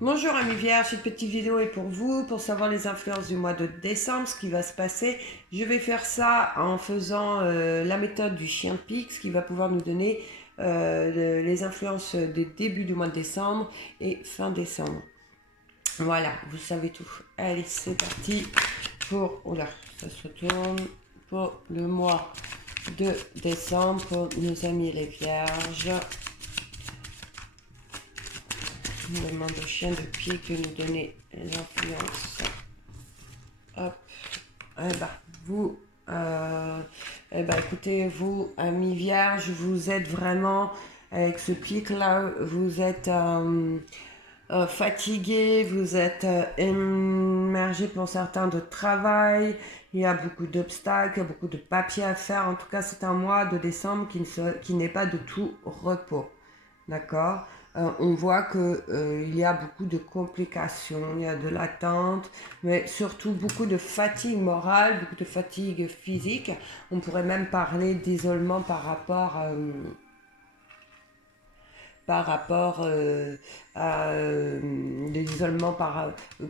Bonjour amis vierges, cette petite vidéo est pour vous, pour savoir les influences du mois de décembre, ce qui va se passer. Je vais faire ça en faisant la méthode du chien Pix, qui va pouvoir nous donner les influences des débuts du mois de décembre et fin décembre. Voilà, vous savez tout. Allez, c'est parti pour... Oula, ça se retourne. Pour le mois de décembre, pour nos amis les vierges. On demande au chien de pied que nous donner l'influence. Hop. Eh ben, vous, écoutez, vous, amis vierges, vous êtes vraiment, avec ce pic-là, vous êtes fatigué, vous êtes immergé pour certains de travail, il y a beaucoup d'obstacles, beaucoup de papiers à faire. En tout cas, c'est un mois de décembre qui n'est pas de tout repos. D'accord. On voit qu'il y a beaucoup de complications, il y a de l'attente, mais surtout beaucoup de fatigue morale, beaucoup de fatigue physique. On pourrait même parler d'isolement par rapport à l'isolement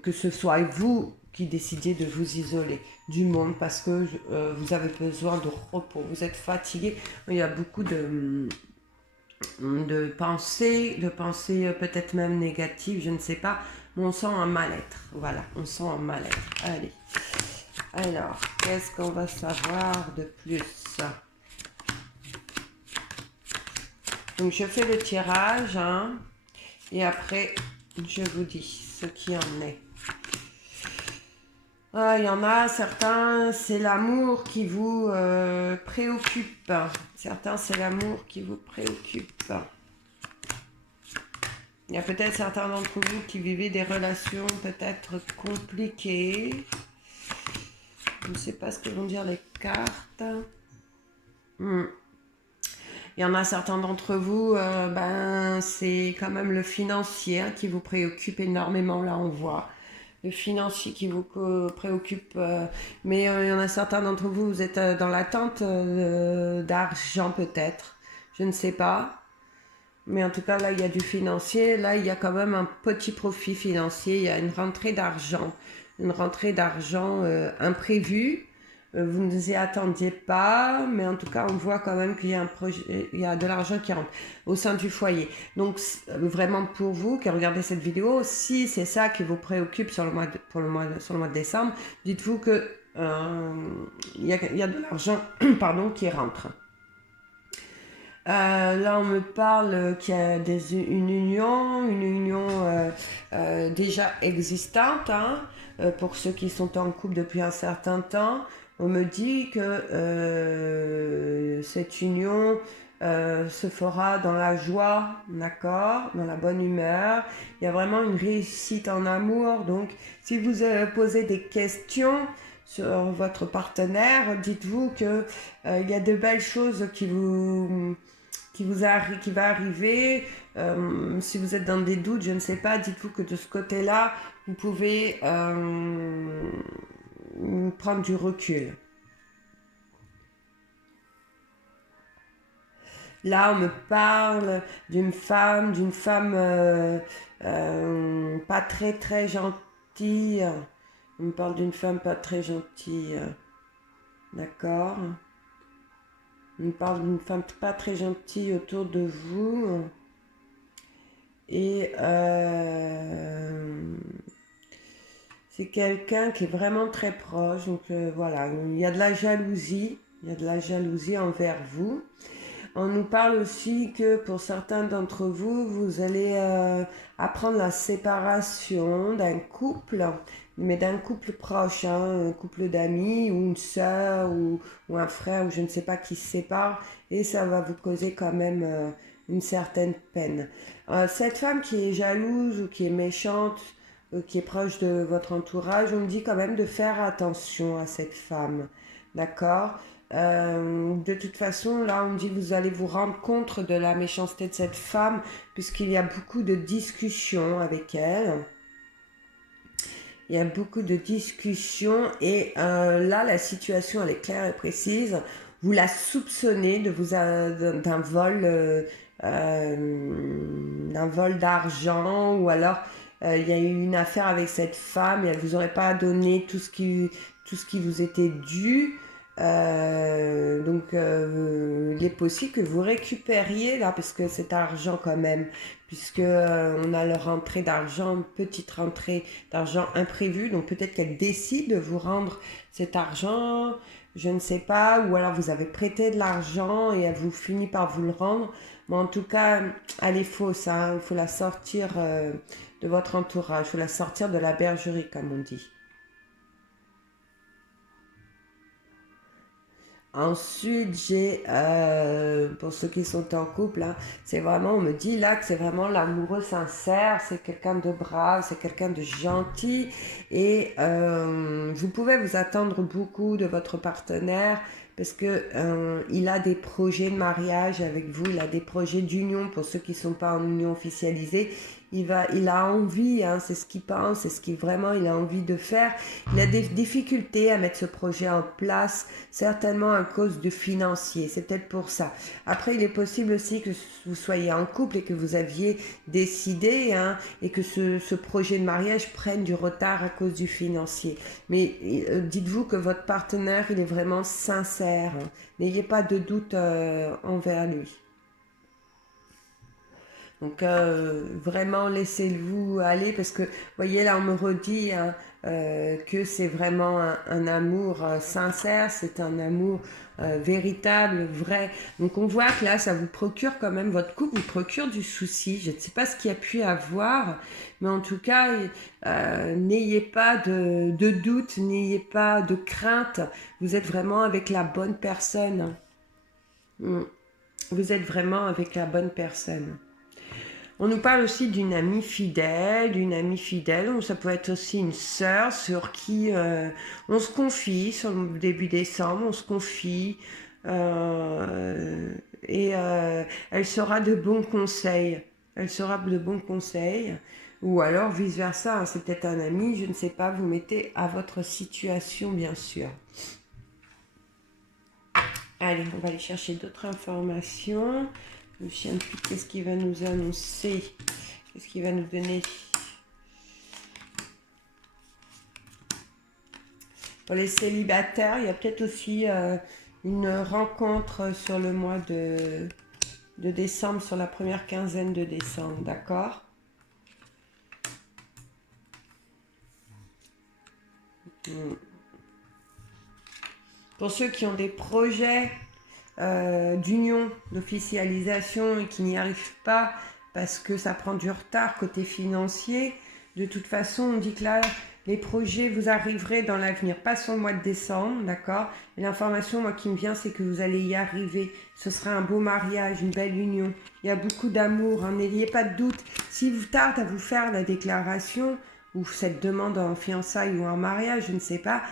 que ce soit vous qui décidiez de vous isoler du monde parce que vous avez besoin de repos, vous êtes fatigué. Il y a beaucoup de pensées peut-être même négatives, je ne sais pas, mais on sent un mal-être. Voilà, on sent un mal-être. Allez. Alors, qu'est-ce qu'on va savoir de plus? Donc, je fais le tirage, hein, et après, je vous dis ce qui en est. Il y en a certains, c'est l'amour qui vous préoccupe. Certains, c'est l'amour qui vous préoccupe. Il y a peut-être certains d'entre vous qui vivez des relations peut-être compliquées. Je ne sais pas ce que vont dire les cartes. Il y en a certains d'entre vous, c'est quand même le financier qui vous préoccupe énormément, là on voit. Le financier qui vous préoccupe. Mais il y en a certains d'entre vous, vous êtes dans l'attente d'argent peut-être. Je ne sais pas. Mais en tout cas, là, il y a du financier. Là, il y a quand même un petit profit financier. Il y a une rentrée d'argent. Une rentrée d'argent imprévue. Vous ne vous y attendiez pas. Mais en tout cas, on voit quand même qu'il y a un projet, il y a de l'argent qui rentre au sein du foyer. Donc, vraiment pour vous qui regardez cette vidéo, si c'est ça qui vous préoccupe sur le mois de décembre, dites-vous que il y a de l'argent pardon, qui rentre. Là, on me parle qu'il y a une union déjà existante, hein, pour ceux qui sont en couple depuis un certain temps. On me dit que cette union se fera dans la joie, d'accord, dans la bonne humeur. Il y a vraiment une réussite en amour. Donc, si vous posez des questions sur votre partenaire, dites-vous que il y a de belles choses qui va arriver. Si vous êtes dans des doutes, je ne sais pas, dites-vous que de ce côté-là, vous pouvez prendre du recul. Là, on me parle d'une femme pas très très gentille. On me parle d'une femme pas très gentille. D'accord. On me parle d'une femme pas très gentille autour de vous. Et c'est quelqu'un qui est vraiment très proche. Donc voilà, il y a de la jalousie. Il y a de la jalousie envers vous. On nous parle aussi que pour certains d'entre vous, vous allez apprendre la séparation d'un couple, mais d'un couple proche, hein, un couple d'amis ou une sœur ou un frère ou je ne sais pas qui se sépare, et ça va vous causer quand même une certaine peine. Cette femme qui est jalouse ou qui est méchante, qui est proche de votre entourage, on me dit quand même de faire attention à cette femme, d'accord? De toute façon, là, on me dit que vous allez vous rendre compte de la méchanceté de cette femme, puisqu'il y a beaucoup de discussions avec elle. Il y a beaucoup de discussions et là, la situation, elle est claire et précise. Vous la soupçonnez d'un vol d'argent ou alors il y a eu une affaire avec cette femme et elle vous aurait pas donné tout ce qui vous était dû. Donc, il est possible que vous récupériez là, parce que cet argent quand même, puisque on a leur rentrée d'argent, petite rentrée d'argent imprévue, donc peut-être qu'elle décide de vous rendre cet argent, je ne sais pas, ou alors vous avez prêté de l'argent et elle vous finit par vous le rendre. Mais en tout cas, elle est fausse, hein, il faut la sortir de votre entourage, il faut la sortir de la bergerie, comme on dit. Ensuite, j'ai, pour ceux qui sont en couple, hein, c'est vraiment, on me dit là que c'est vraiment l'amoureux sincère, c'est quelqu'un de brave, c'est quelqu'un de gentil et vous pouvez vous attendre beaucoup de votre partenaire parce que il a des projets de mariage avec vous, il a des projets d'union pour ceux qui ne sont pas en union officialisée. Il a envie, hein, c'est ce qu'il pense, c'est ce qu'il vraiment il a envie de faire. Il a des difficultés à mettre ce projet en place, certainement à cause du financier. C'est peut-être pour ça. Après, il est possible aussi que vous soyez en couple et que vous aviez décidé, hein, et que ce projet de mariage prenne du retard à cause du financier. Mais dites-vous que votre partenaire, il est vraiment sincère, hein. N'ayez pas de doute envers lui. Donc vraiment laissez-vous aller parce que, vous voyez, là on me redit, hein, que c'est vraiment un amour sincère, c'est un amour véritable, vrai. Donc on voit que là ça vous procure quand même, votre couple vous procure du souci. Je ne sais pas ce qu'il y a pu avoir, mais en tout cas, n'ayez pas de doute, n'ayez pas de crainte. Vous êtes vraiment avec la bonne personne. Mm. Vous êtes vraiment avec la bonne personne. On nous parle aussi d'une amie fidèle, ou ça peut être aussi une sœur sur qui on se confie, sur le début décembre, on se confie, et elle sera de bons conseils. Elle sera de bons conseils, ou alors vice-versa, hein, c'est peut-être un ami, je ne sais pas, vous mettez à votre situation bien sûr. Allez, on va aller chercher d'autres informations. Le chien de pique, qu'est-ce qu'il va nous annoncer? Qu'est-ce qu'il va nous donner? Pour les célibataires, il y a peut-être aussi une rencontre sur le mois de décembre, sur la première quinzaine de décembre, d'accord? Pour ceux qui ont des projets d'union, d'officialisation et qui n'y arrivent pas parce que ça prend du retard côté financier, de toute façon, on dit que là, les projets, vous arriverez dans l'avenir, pas sur le mois de décembre, d'accord? Et l'information, moi, qui me vient, c'est que vous allez y arriver. Ce sera un beau mariage, une belle union. Il y a beaucoup d'amour, hein, n'ayez pas de doute. Si vous tardez à vous faire la déclaration, ou cette demande en fiançailles ou en mariage, je ne sais pas,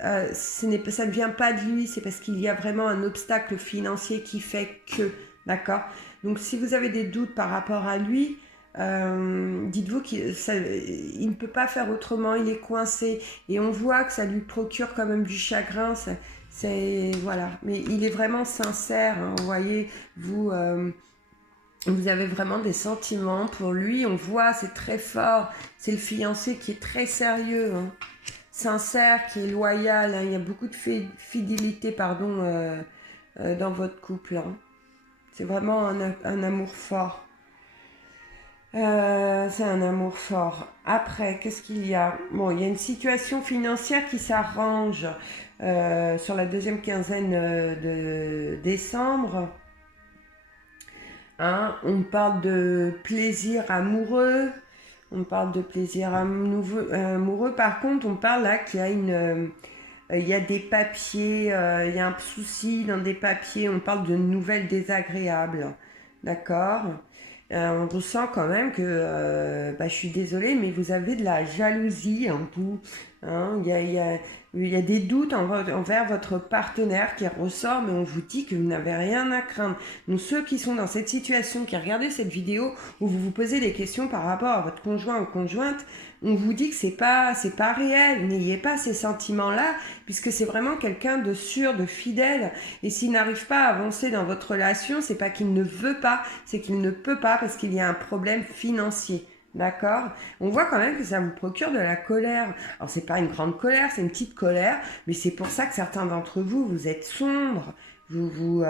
ça ne vient pas de lui, c'est parce qu'il y a vraiment un obstacle financier qui fait que, d'accord? Donc si vous avez des doutes par rapport à lui, dites-vous qu'il ne peut pas faire autrement, il est coincé et on voit que ça lui procure quand même du chagrin, voilà. Mais il est vraiment sincère, hein, vous voyez, vous avez vraiment des sentiments pour lui, on voit, c'est très fort, c'est le fiancé qui est très sérieux, hein, sincère, qui est loyal, hein, il y a beaucoup de fidélité, pardon, dans votre couple, hein. C'est vraiment un amour fort. C'est un amour fort. Après, qu'est-ce qu'il y a? Bon, il y a une situation financière qui s'arrange sur la deuxième quinzaine de décembre. Hein, on parle de plaisir amoureux. On parle de plaisir amoureux. Par contre, on parle là qu'il y a il y a des papiers, il y a un souci dans des papiers. On parle de nouvelles désagréables. D'accord? On ressent quand même que, je suis désolée, mais vous avez de la jalousie en vous. Hein, il y a des doutes envers votre partenaire qui ressort, mais on vous dit que vous n'avez rien à craindre. Donc ceux qui sont dans cette situation, qui regardent cette vidéo, où vous vous posez des questions par rapport à votre conjoint ou conjointe, on vous dit que c'est pas réel, n'ayez pas ces sentiments-là, puisque c'est vraiment quelqu'un de sûr, de fidèle. Et s'il n'arrive pas à avancer dans votre relation, c'est pas qu'il ne veut pas, c'est qu'il ne peut pas parce qu'il y a un problème financier. D'accord? On voit quand même que ça vous procure de la colère. Alors, c'est pas une grande colère, c'est une petite colère, mais c'est pour ça que certains d'entre vous, vous êtes sombres, vous vous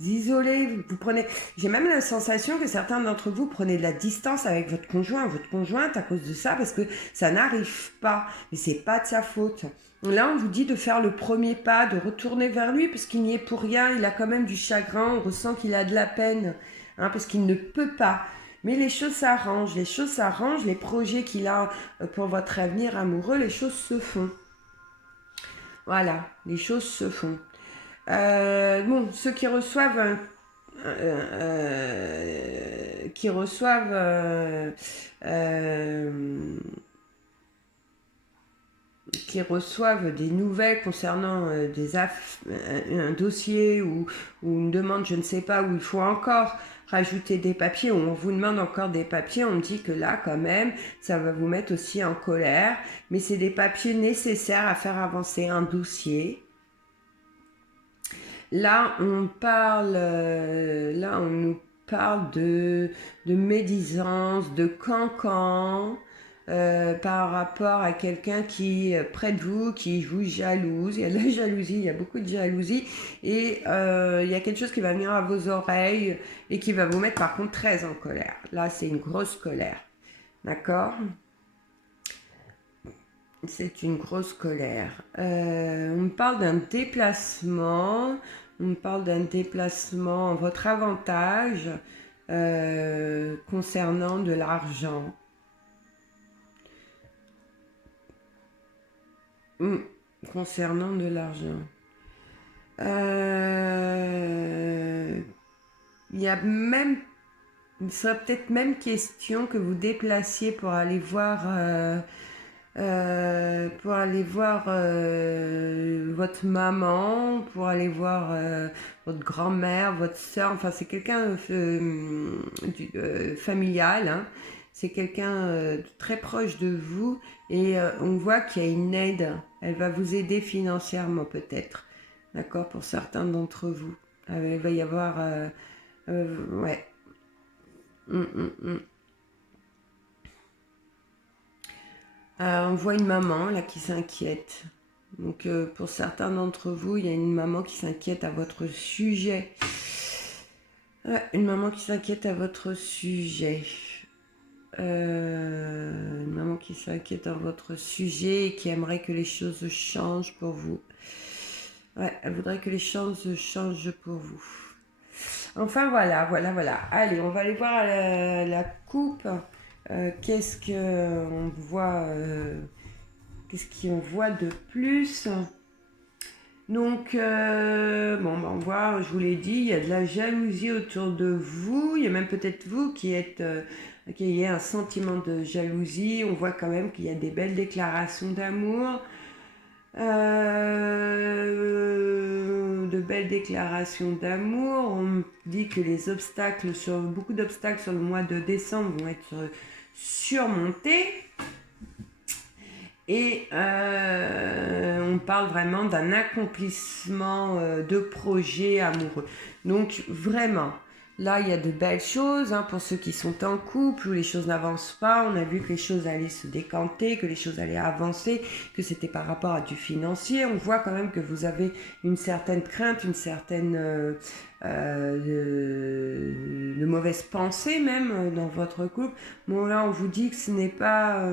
isolez, vous prenez... J'ai même la sensation que certains d'entre vous prenez de la distance avec votre conjoint, votre conjointe à cause de ça, parce que ça n'arrive pas, mais c'est pas de sa faute. Là, on vous dit de faire le premier pas, de retourner vers lui, parce qu'il n'y est pour rien, il a quand même du chagrin, on ressent qu'il a de la peine, hein, parce qu'il ne peut pas. Mais les choses s'arrangent, les projets qu'il a pour votre avenir amoureux, les choses se font. Voilà, les choses se font. Bon, ceux qui reçoivent qui reçoivent qui reçoivent des nouvelles concernant un dossier ou une demande, je ne sais pas, où il faut encore rajouter des papiers, ou on vous demande encore des papiers, on me dit que là, quand même, ça va vous mettre aussi en colère, mais c'est des papiers nécessaires à faire avancer un dossier. Là, là, on nous parle de médisance, de cancan, par rapport à quelqu'un qui est près de vous, qui vous jalouse. Il y a de la jalousie, il y a beaucoup de jalousie. Et il y a quelque chose qui va venir à vos oreilles et qui va vous mettre par contre très en colère. Là, c'est une grosse colère. D'accord ? C'est une grosse colère. On me parle d'un déplacement. On me parle d'un déplacement en votre avantage concernant de l'argent. Concernant de l'argent. Il y a même... Il serait peut-être même question que vous déplaciez pour aller voir... votre maman, pour aller voir votre grand-mère, votre soeur, enfin c'est quelqu'un familial, hein. C'est quelqu'un de très proche de vous et on voit qu'il y a une aide, elle va vous aider financièrement peut-être, d'accord, pour certains d'entre vous. Il va y avoir... ouais. On voit une maman là qui s'inquiète. Donc pour certains d'entre vous, il y a une maman qui s'inquiète à votre sujet. Ouais, une maman qui s'inquiète à votre sujet. Une maman qui s'inquiète à votre sujet et qui aimerait que les choses changent pour vous. Ouais, elle voudrait que les choses changent pour vous. Enfin voilà. Allez, on va aller voir la coupe. Qu'est-ce qu'on voit qu'est-ce qu'on voit de plus? Donc, bon, on voit, je vous l'ai dit, il y a de la jalousie autour de vous. Il y a même peut-être vous qui êtes, qui ayez un sentiment de jalousie. On voit quand même qu'il y a des belles déclarations d'amour. De belles déclarations d'amour. On me dit que les obstacles, beaucoup d'obstacles sur le mois de décembre vont être surmontés. Et on parle vraiment d'un accomplissement de projet amoureux. Donc vraiment, là il y a de belles choses hein, pour ceux qui sont en couple où les choses n'avancent pas. On a vu que les choses allaient se décanter, que les choses allaient avancer, que c'était par rapport à du financier. On voit quand même que vous avez une certaine crainte, une certaine de mauvaise pensée même dans votre couple. Bon là on vous dit que ce n'est pas...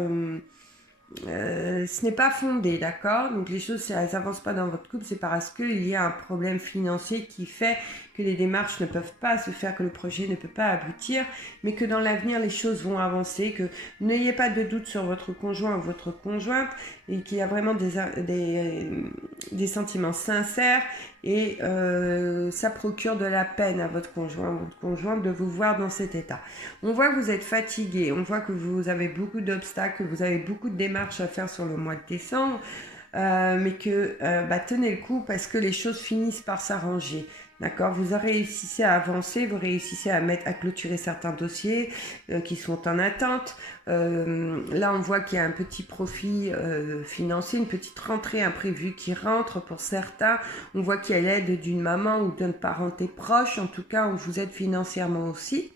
ce n'est pas fondé, d'accord? Donc les choses, elles n'avancent pas dans votre couple, c'est parce qu'il y a un problème financier qui fait que les démarches ne peuvent pas se faire, que le projet ne peut pas aboutir, mais que dans l'avenir, les choses vont avancer, que n'ayez pas de doute sur votre conjoint ou votre conjointe, et qu'il y a vraiment des sentiments sincères, et ça procure de la peine à votre conjoint ou votre conjointe de vous voir dans cet état. On voit que vous êtes fatigué, on voit que vous avez beaucoup d'obstacles, que vous avez beaucoup de démarches à faire sur le mois de décembre, mais que tenez le coup parce que les choses finissent par s'arranger. D'accord, vous réussissez à avancer, vous réussissez à clôturer certains dossiers qui sont en attente. Là, on voit qu'il y a un petit profit financier, une petite rentrée imprévue qui rentre pour certains. On voit qu'il y a l'aide d'une maman ou d'une parenté proche. En tout cas, on vous aide financièrement aussi.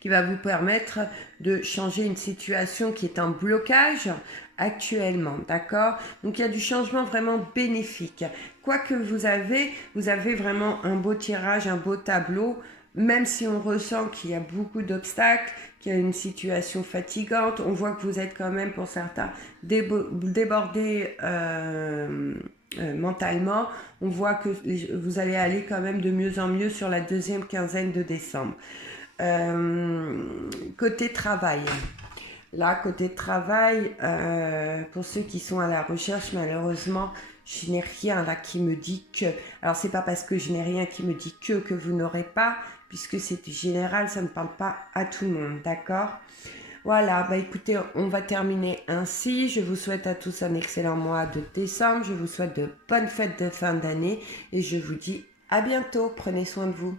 qui va vous permettre de changer une situation qui est en blocage actuellement, d'accord? Donc il y a du changement vraiment bénéfique. Quoi que vous avez vraiment un beau tirage, un beau tableau, même si on ressent qu'il y a beaucoup d'obstacles, qu'il y a une situation fatigante, on voit que vous êtes quand même pour certains débordés mentalement, on voit que vous allez aller quand même de mieux en mieux sur la deuxième quinzaine de décembre. Côté travail. Là, côté travail, pour ceux qui sont à la recherche, malheureusement, je n'ai rien là qui me dit que. Alors, c'est pas parce que je n'ai rien qui me dit que vous n'aurez pas, puisque c'est général, ça ne parle pas à tout le monde, d'accord? Voilà, bah écoutez, on va terminer ainsi. Je vous souhaite à tous un excellent mois de décembre. Je vous souhaite de bonnes fêtes de fin d'année et je vous dis à bientôt. Prenez soin de vous.